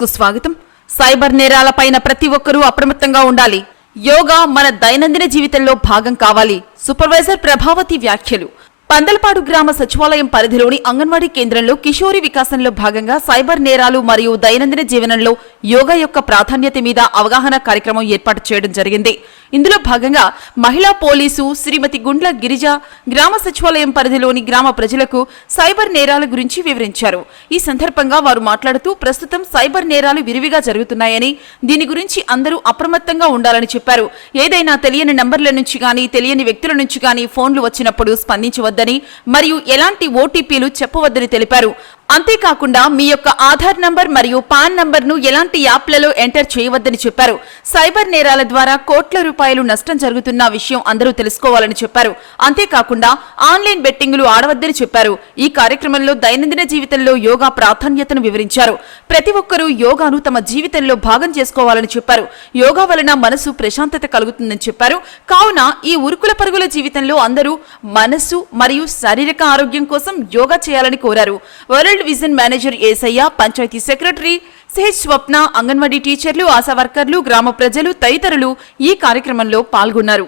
కు స్వాగతం. సైబర్ నేరాలపైన ప్రతి ఒక్కరూ అప్రమత్తంగా ఉండాలి. యోగా మన దైనందిన జీవితంలో భాగం కావాలి. సూపర్వైజర్ ప్రభావతి వ్యాఖ్యలు. పందలపాడు గ్రామ సచివాలయం పరిధిలోని అంగన్వాడీ కేంద్రంలో కిషోరి వికాసంలో భాగంగా సైబర్ నేరాలు మరియు దైనందిన జీవనంలో యోగా యొక్క ప్రాధాన్యత మీద అవగాహన కార్యక్రమం ఏర్పాటు చేయడం జరిగింది. ఇందులో భాగంగా మహిళా పోలీసు శ్రీమతి గుండ్ల గిరిజ గ్రామ సచివాలయం పరిధిలోని గ్రామ ప్రజలకు సైబర్ నేరాల గురించి వివరించారు. ఈ సందర్భంగా వారు మాట్లాడుతూ ప్రస్తుతం సైబర్ నేరాలు విరివిగా జరుగుతున్నాయని దీని గురించి అందరూ అప్రమత్తంగా ఉండాలని చెప్పారు. ఏదైనా తెలియని నంబర్ల నుంచి కానీ తెలియని వ్యక్తుల నుంచి కానీ ఫోన్లు వచ్చినప్పుడు స్పందించవద్దు స్పందించవద్దని మరియు ఎలాంటి ఓటీపీలు చెప్పవద్దని తెలిపారు. అంతేకాకుండా మీ యొక్క ఆధార్ నంబర్ మరియు పాన్ నంబర్ను ఎలాంటి యాప్లలో ఎంటర్ చేయవద్దని చెప్పారు. సైబర్ నేరాల ద్వారా కోట్ల రూపాయలు నష్టం జరుగుతున్న విషయం అందరూ తెలుసుకోవాలని చెప్పారు. అంతేకాకుండా ఆన్లైన్ బెట్టింగులు ఆడవద్దని చెప్పారు. ఈ కార్యక్రమంలో దైనందిన జీవితంలో యోగా ప్రాధాన్యతను వివరించారు. ప్రతి ఒక్కరూ యోగాను తమ జీవితంలో భాగం చేసుకోవాలని చెప్పారు. యోగా వలన మనసు ప్రశాంతత కలుగుతుందని చెప్పారు. కావున ఈ ఉరుకుల పరుగుల జీవితంలో అందరూ మనస్సు మరియు శారీరక ఆరోగ్యం కోసం యోగా చేయాలని కోరారు. World world vision manager Esayya panchayat secretary CH Swapna anganwadi టీచర్లు ఆశా వర్కర్లు గ్రామ ప్రజలు తదితరులు ఈ కార్యక్రమంలో పాల్గొన్నారు.